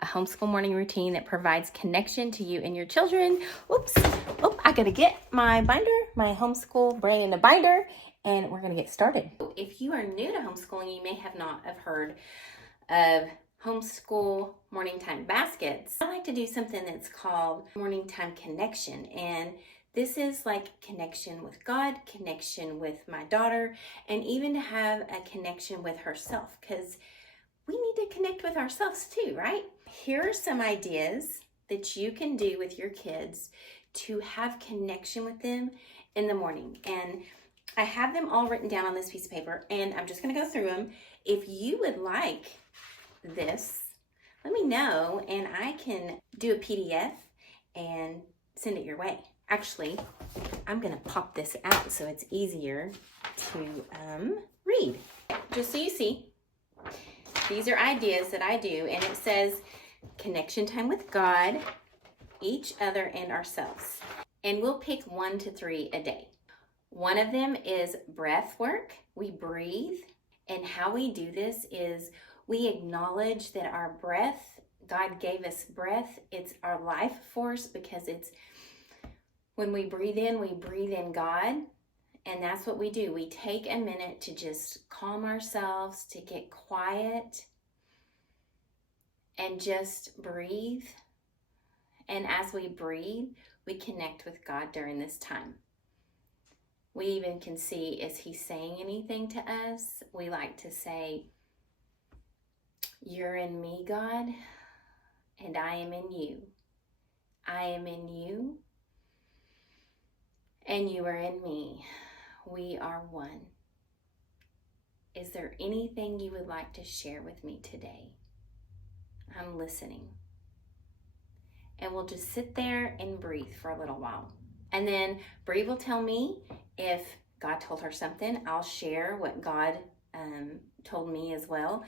a homeschool morning routine that provides connection to you and your children. Oops, I gotta get my binder, my homeschool brain in the binder, and we're gonna get started. If you are new to homeschooling, you may have not have heard of homeschool morning time baskets. I like to do something that's called morning time connection, and this is like connection with God, connection with my daughter, and even to have a connection with herself, because we need to connect with ourselves too, right? Here are some ideas that you can do with your kids to have connection with them in the morning. And I have them all written down on this piece of paper, and I'm just gonna go through them. If you would like this, let me know, and I can do a PDF and send it your way. Actually, I'm gonna pop this out so it's easier to read. Just so you see, these are ideas that I do, and it says connection time with God, each other, and ourselves. And we'll pick 1 to 3 a day. One of them is breath work. We breathe, and how we do this is we acknowledge that our breath, God gave us breath. It's our life force, because it's when we breathe in God. And that's what we do. We take a minute to just calm ourselves, to get quiet, and just breathe. And as we breathe, we connect with God during this time. We even can see, is He saying anything to us? We like to say, "You're in me, God, and I am in you. I am in you, and you are in me. We are one. Is there anything you would like to share with me today? I'm listening." And we'll just sit there and breathe for a little while. And then Bree will tell me if God told her something. I'll share what God told me as well.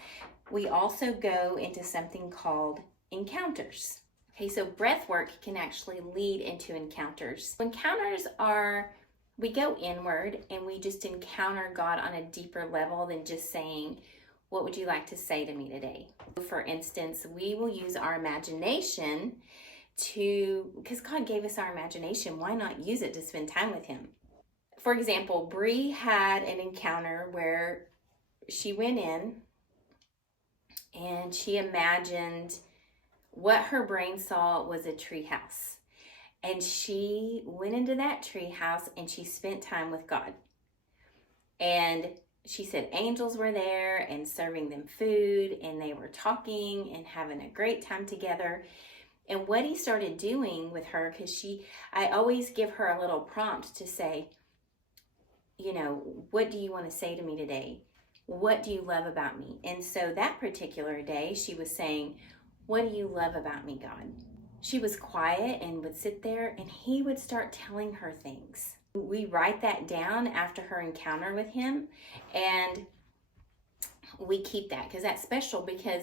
We also go into something called encounters. Okay, so breath work can actually lead into encounters. Encounters are, we go inward and we just encounter God on a deeper level than just saying, "What would you like to say to me today?" For instance, we will use our imagination because God gave us our imagination, why not use it to spend time with Him? For example, Bree had an encounter where she went in and she imagined what her brain saw was a tree house. And she went into that tree house and she spent time with God. And she said angels were there and serving them food, and they were talking and having a great time together. And what He started doing with her, because I always give her a little prompt to say, what do you want to say to me today? What do you love about me? And so that particular day, she was saying, "What do you love about me, God?" She was quiet and would sit there, and He would start telling her things. We write that down after her encounter with Him, and we keep that because that's special, because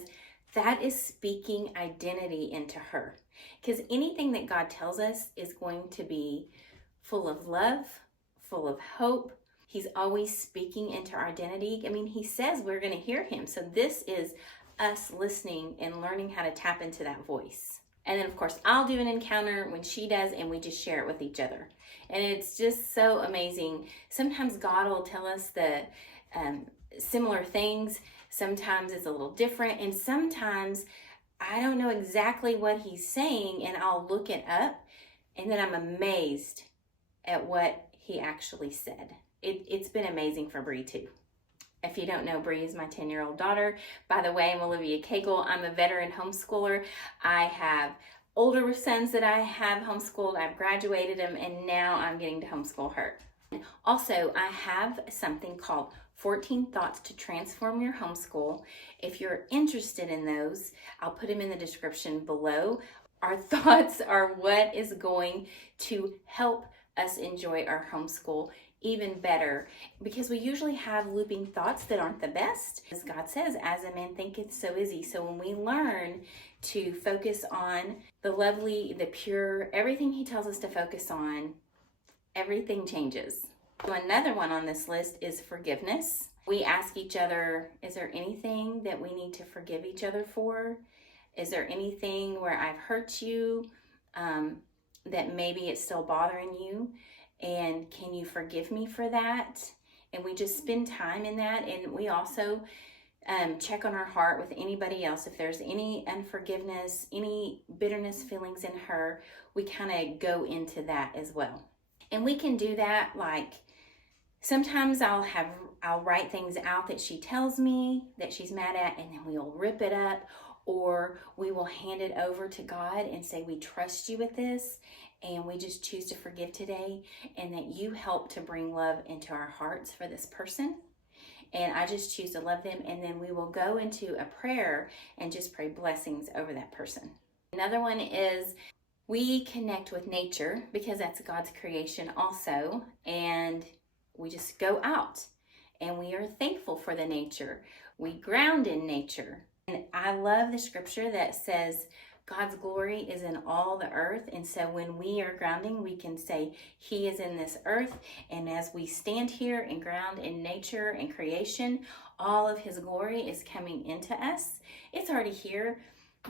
that is speaking identity into her. Because anything that God tells us is going to be full of love, full of hope. He's always speaking into our identity. I mean, He says we're going to hear Him. So this is us listening and learning how to tap into that voice. And then, of course, I'll do an encounter when she does, and we just share it with each other. And it's just so amazing. Sometimes God will tell us the similar things. Sometimes it's a little different. And sometimes I don't know exactly what He's saying, and I'll look it up, and then I'm amazed at what He actually said. It's been amazing for Bree too. If you don't know, Bree is my 10-year-old daughter. By the way, I'm Olivia Cagle. I'm a veteran homeschooler. I have older sons that I have homeschooled. I've graduated them, and now I'm getting to homeschool her. Also, I have something called 14 Thoughts to Transform Your Homeschool. If you're interested in those, I'll put them in the description below. Our thoughts are what is going to help us enjoy our homeschool even better, because we usually have looping thoughts that aren't the best. As God says, "As a man thinketh, so is he." So when we learn to focus on the lovely, the pure, everything He tells us to focus on, everything changes. So another one on this list is forgiveness. We ask each other, is there anything that we need to forgive each other for? Is there anything where I've hurt you, that maybe it's still bothering you? And can you forgive me for that? And we just spend time in that. And we also check on our heart with anybody else. If there's any unforgiveness, any bitterness feelings in her, we kind of go into that as well. And we can do that, like sometimes I'll write things out that she tells me that she's mad at, and then we'll rip it up, or we will hand it over to God and say, we trust you with this, and we just choose to forgive today, and that you help to bring love into our hearts for this person. And I just choose to love them. And then we will go into a prayer and just pray blessings over that person. Another one is we connect with nature, because that's God's creation also. And we just go out and we are thankful for the nature. We ground in nature. And I love the scripture that says God's glory is in all the earth. And so when we are grounding, we can say he is in this earth. And as we stand here and ground in nature and creation, all of his glory is coming into us. It's already here,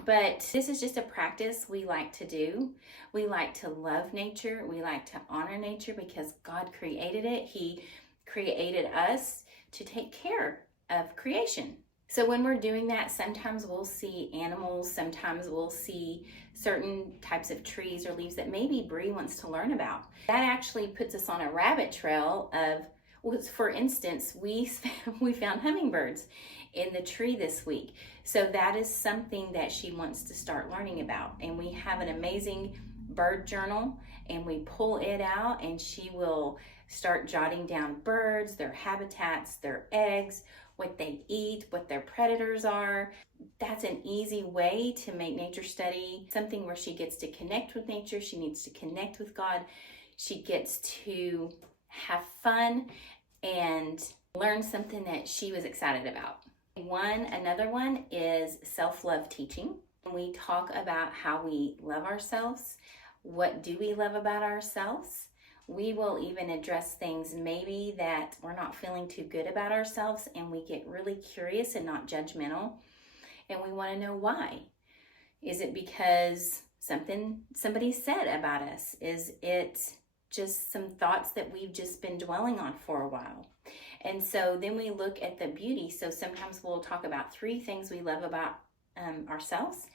but this is just a practice we like to do. We like to love nature. We like to honor nature because God created it. He created us to take care of creation. So when we're doing that, sometimes we'll see animals, sometimes we'll see certain types of trees or leaves that maybe Bree wants to learn about. That actually puts us on a rabbit trail of, for instance, we found hummingbirds in the tree this week. So that is something that she wants to start learning about. And we have an amazing bird journal, and we pull it out, and she will start jotting down birds, their habitats, their eggs, what they eat, what their predators are. That's an easy way to make nature study something where she gets to connect with nature. She needs to connect with God. She gets to have fun and learn something that she was excited about. Another one is self-love teaching. We talk about how we love ourselves. What do we love about ourselves? We will even address things maybe that we're not feeling too good about ourselves, and we get really curious and not judgmental, and we want to know why. Is it because somebody said about us? Is it just some thoughts that we've just been dwelling on for a while? And so then we look at the beauty. So sometimes we'll talk about 3 things we love about ourselves,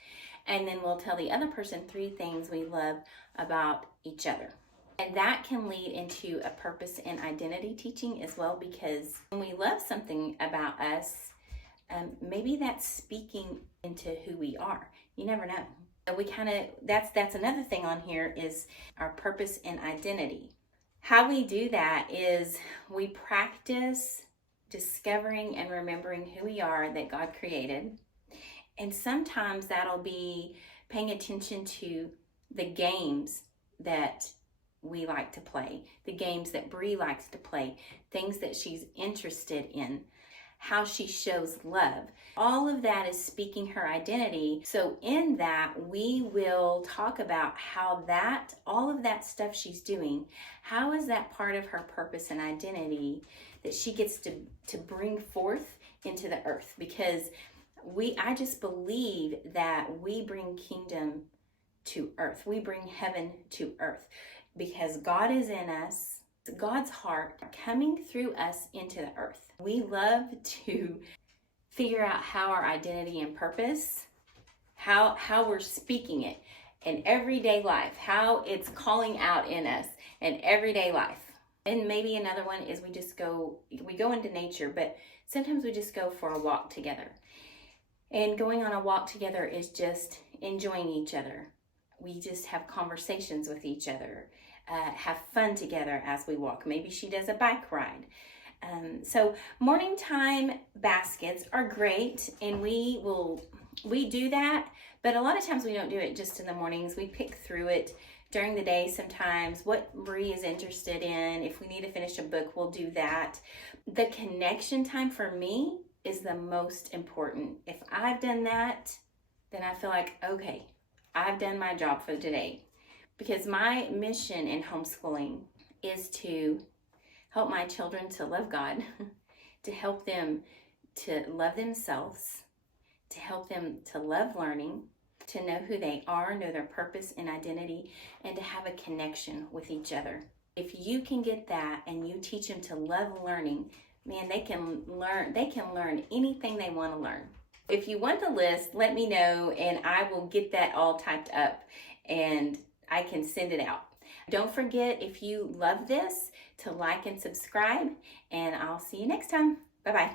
and then we'll tell the other person 3 things we love about each other. And that can lead into a purpose and identity teaching as well, because when we love something about us, maybe that's speaking into who we are. You never know. So that's another thing on here is our purpose and identity. How we do that is we practice discovering and remembering who we are that God created. And sometimes that'll be paying attention to the games that we like to play, the games that Bree likes to play, things that she's interested in, how she shows love. All of that is speaking her identity. So in that, we will talk about how all of that stuff she's doing, how is that part of her purpose and identity that she gets to bring forth into the earth? Because I just believe that we bring kingdom to earth. We bring heaven to earth. Because God is in us, God's heart coming through us into the earth. We love to figure out how our identity and purpose, how we're speaking it in everyday life, how it's calling out in us in everyday life. And maybe another one is we go into nature, but sometimes we just go for a walk together. And going on a walk together is just enjoying each other. We just have conversations with each other, have fun together as we walk. Maybe she does a bike ride. So morning time baskets are great, and we do that, but a lot of times we don't do it just in the mornings. We pick through it during the day sometimes, what Bree is interested in. If we need to finish a book, we'll do that. The connection time for me is the most important. If I've done that, then I feel like, okay, I've done my job for today. Because my mission in homeschooling is to help my children to love God, to help them to love themselves, to help them to love learning, to know who they are, know their purpose and identity, and to have a connection with each other. If you can get that and you teach them to love learning, man, they can learn anything they want to learn. If you want the list, let me know and I will get that all typed up and I can send it out. Don't forget, if you love this, to like and subscribe, and I'll see you next time. Bye-bye.